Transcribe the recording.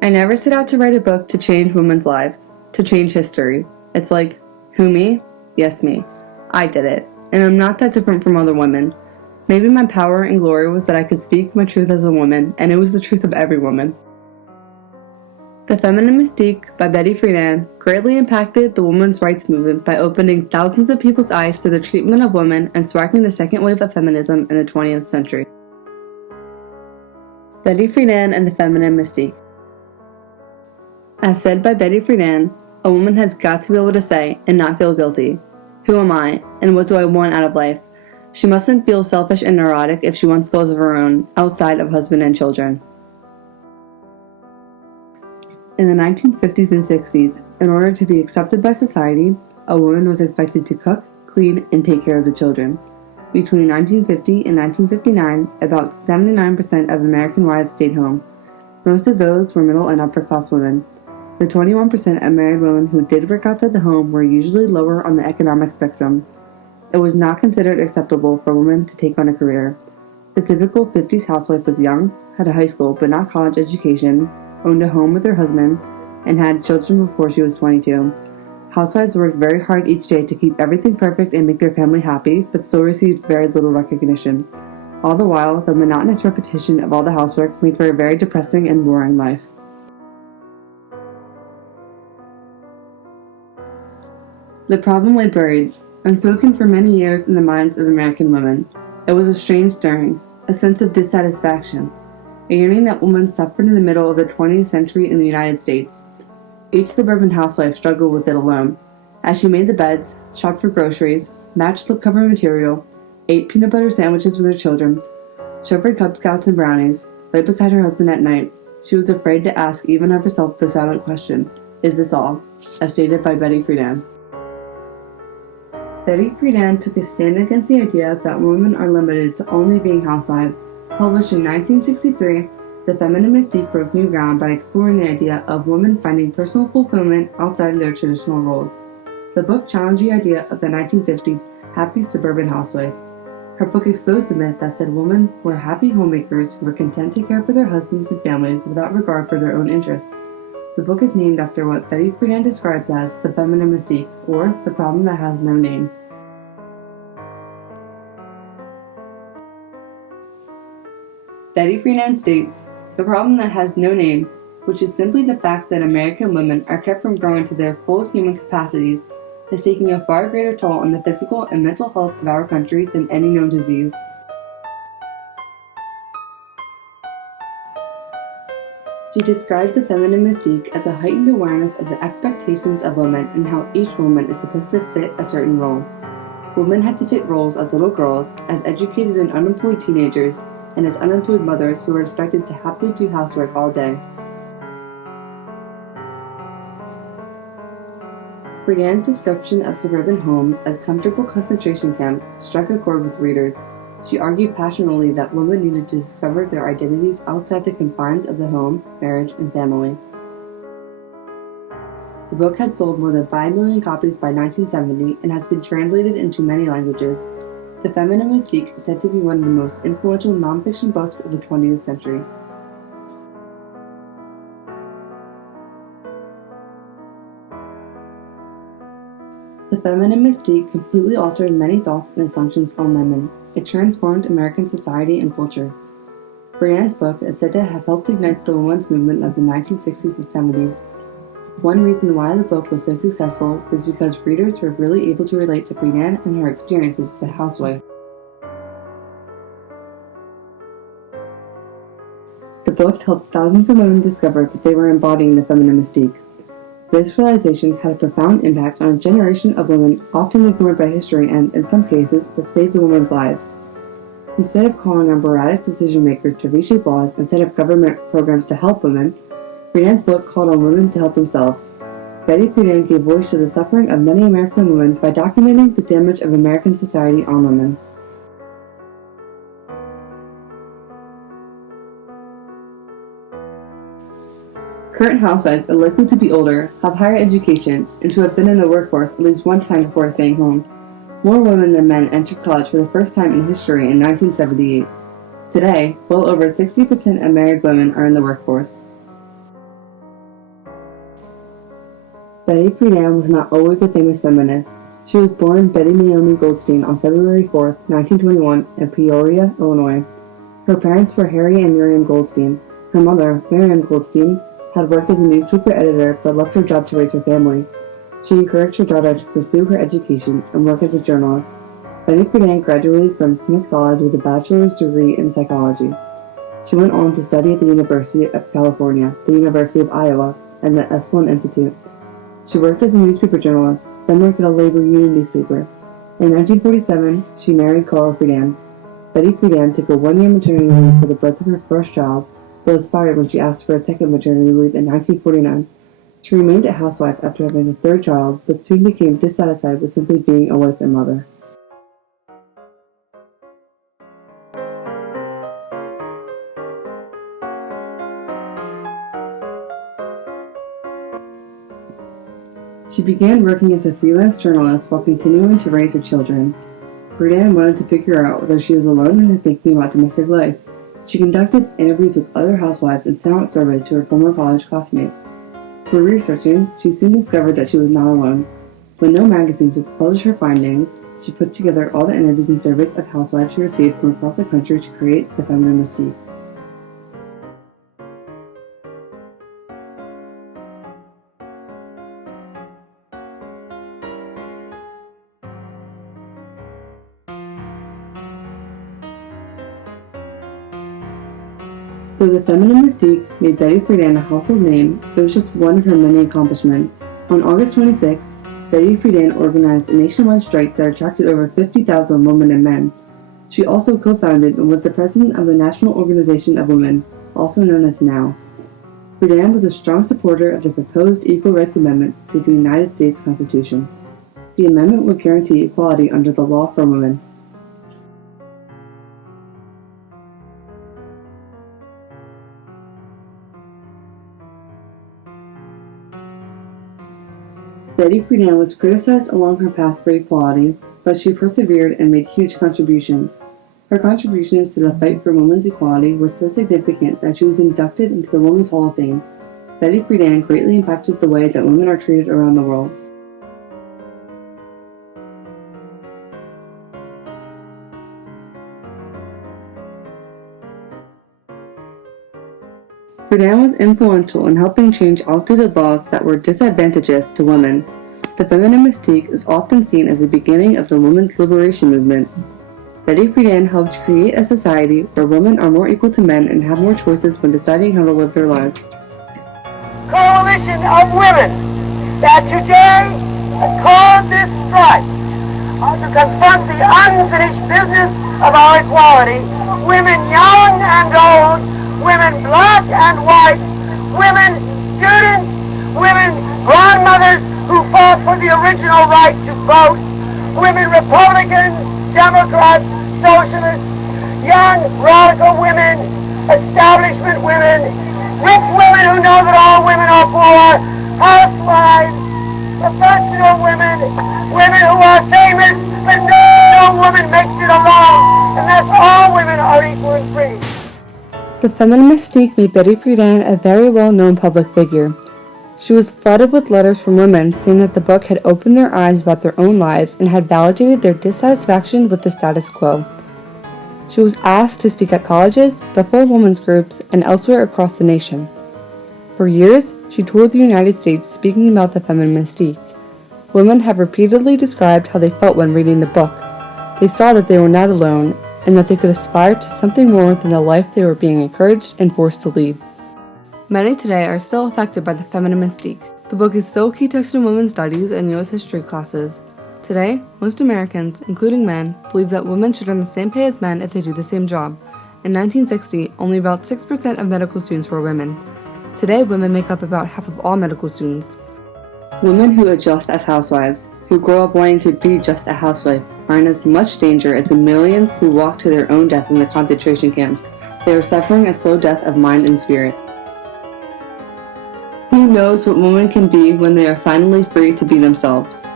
I never set out to write a book to change women's lives, to change history. It's like, who, me? Yes, me. I did it, and I'm not that different from other women. Maybe my power and glory was that I could speak my truth as a woman, and it was the truth of every woman. The Feminine Mystique by Betty Friedan greatly impacted the women's rights movement by opening thousands of people's eyes to the treatment of women and sparking the second wave of feminism in the 20th century. Betty Friedan and the Feminine Mystique. As said by Betty Friedan, a woman has got to be able to say and not feel guilty. Who am I, and what do I want out of life? She mustn't feel selfish and neurotic if she wants goals of her own, outside of husband and children. In the 1950s and 60s, in order to be accepted by society, a woman was expected to cook, clean, and take care of the children. Between 1950 and 1959, about 79% of American wives stayed home. Most of those were middle and upper class women. The 21% of married women who did work outside the home were usually lower on the economic spectrum. It was not considered acceptable for women to take on a career. The typical 50s housewife was young, had a high school but not college education, owned a home with her husband, and had children before she was 22. Housewives worked very hard each day to keep everything perfect and make their family happy, but still received very little recognition. All the while, the monotonous repetition of all the housework made for a very depressing and boring life. The problem lay buried, unspoken for many years in the minds of American women. It was a strange stirring, a sense of dissatisfaction, a yearning that women suffered in the middle of the 20th century in the United States. Each suburban housewife struggled with it alone, as she made the beds, shopped for groceries, matched slipcover material, ate peanut butter sandwiches with her children, chauffeured Cub Scouts and brownies, lay beside her husband at night. She was afraid to ask even of herself the silent question, is this all? As stated by Betty Friedan. Betty Friedan took a stand against the idea that women are limited to only being housewives. Published in 1963, The Feminine Mystique broke new ground by exploring the idea of women finding personal fulfillment outside of their traditional roles. The book challenged the idea of the 1950s happy suburban housewife. Her book exposed the myth that said women were happy homemakers who were content to care for their husbands and families without regard for their own interests. The book is named after what Betty Friedan describes as the feminine mystique, or the problem that has no name. Betty Friedan states, the problem that has no name, which is simply the fact that American women are kept from growing to their full human capacities, is taking a far greater toll on the physical and mental health of our country than any known disease. She described the feminine mystique as a heightened awareness of the expectations of women and how each woman is supposed to fit a certain role. Women had to fit roles as little girls, as educated and unemployed teenagers, and as unemployed mothers who were expected to happily do housework all day. Friedan's description of suburban homes as comfortable concentration camps struck a chord with readers. She argued passionately that women needed to discover their identities outside the confines of the home, marriage, and family. The book had sold more than 5 million copies by 1970 and has been translated into many languages. The Feminine Mystique is said to be one of the most influential nonfiction books of the 20th century. The Feminine Mystique completely altered many thoughts and assumptions on women. It transformed American society and culture. Friedan's book is said to have helped ignite the women's movement of the 1960s and 70s. One reason why the book was so successful was because readers were really able to relate to Friedan and her experiences as a housewife. The book helped thousands of women discover that they were embodying the feminine mystique. This realization had a profound impact on a generation of women often ignored by history and, in some cases, it saved the women's lives. Instead of calling on sporadic decision-makers to reshape laws and set up government programs to help women, Friedan's book called on women to help themselves. Betty Friedan gave voice to the suffering of many American women by documenting the damage of American society on women. Current housewives are likely to be older, have higher education, and to have been in the workforce at least one time before staying home. More women than men entered college for the first time in history in 1978. Today, well over 60% of married women are in the workforce. Betty Friedan was not always a famous feminist. She was born Betty Naomi Goldstein on February 4, 1921, in Peoria, Illinois. Her parents were Harry and Miriam Goldstein. Her mother, Miriam Goldstein, had worked as a newspaper editor but left her job to raise her family. She encouraged her daughter to pursue her education and work as a journalist. Betty Friedan graduated from Smith College with a bachelor's degree in psychology. She went on to study at the University of California, the University of Iowa, and the Esalen Institute. She worked as a newspaper journalist, then worked at a labor union newspaper. In 1947, she married Carl Friedan. Betty Friedan took a one-year maternity leave for the birth of her first child, but was fired when she asked for a second maternity leave in 1949. She remained a housewife after having a third child, but soon became dissatisfied with simply being a wife and mother. She began working as a freelance journalist while continuing to raise her children. Friedan wanted to figure out whether she was alone in her thinking about domestic life. She conducted interviews with other housewives and sent out surveys to her former college classmates. For researching, she soon discovered that she was not alone. When no magazines would publish her findings, she put together all the interviews and surveys of housewives she received from across the country to create the feminine mystique. Though the feminine mystique made Betty Friedan a household name, it was just one of her many accomplishments. On August 26, Betty Friedan organized a nationwide strike that attracted over 50,000 women and men. She also co-founded and was the president of the National Organization of Women, also known as NOW. Friedan was a strong supporter of the proposed Equal Rights Amendment to the United States Constitution. The amendment would guarantee equality under the law for women. Betty Friedan was criticized along her path for equality, but she persevered and made huge contributions. Her contributions to the fight for women's equality were so significant that she was inducted into the Women's Hall of Fame. Betty Friedan greatly impacted the way that women are treated around the world. Friedan was influential in helping change outdated laws that were disadvantageous to women. The feminine mystique is often seen as the beginning of the women's liberation movement. Betty Friedan helped create a society where women are more equal to men and have more choices when deciding how to live their lives. Coalition of women that today cause this strike to confront the unfinished business of our equality, women young and old, women black and white, women students, women grandmothers who fought for the original right to vote, women Republicans, Democrats, Socialists, young radical women, establishment women, rich women who know that all women are poor, housewives, professional women, women who are famous, but no woman makes it alone, and that's all women are equal and free. The feminine mystique made Betty Friedan a very well-known public figure. She was flooded with letters from women saying that the book had opened their eyes about their own lives and had validated their dissatisfaction with the status quo. She was asked to speak at colleges, before women's groups, and elsewhere across the nation. For years, she toured the United States speaking about the feminine mystique. Women have repeatedly described how they felt when reading the book. They saw that they were not alone, and that they could aspire to something more than the life they were being encouraged and forced to lead. Many today are still affected by the feminine mystique. The book is so key text in women's studies and U.S. history classes. Today, most Americans, including men, believe that women should earn the same pay as men if they do the same job. In 1960, only about 6% of medical students were women. Today, women make up about half of all medical students. Women who adjust as housewives, who grow up wanting to be just a housewife, are in as much danger as the millions who walk to their own death in the concentration camps. They are suffering a slow death of mind and spirit. Who knows what women can be when they are finally free to be themselves?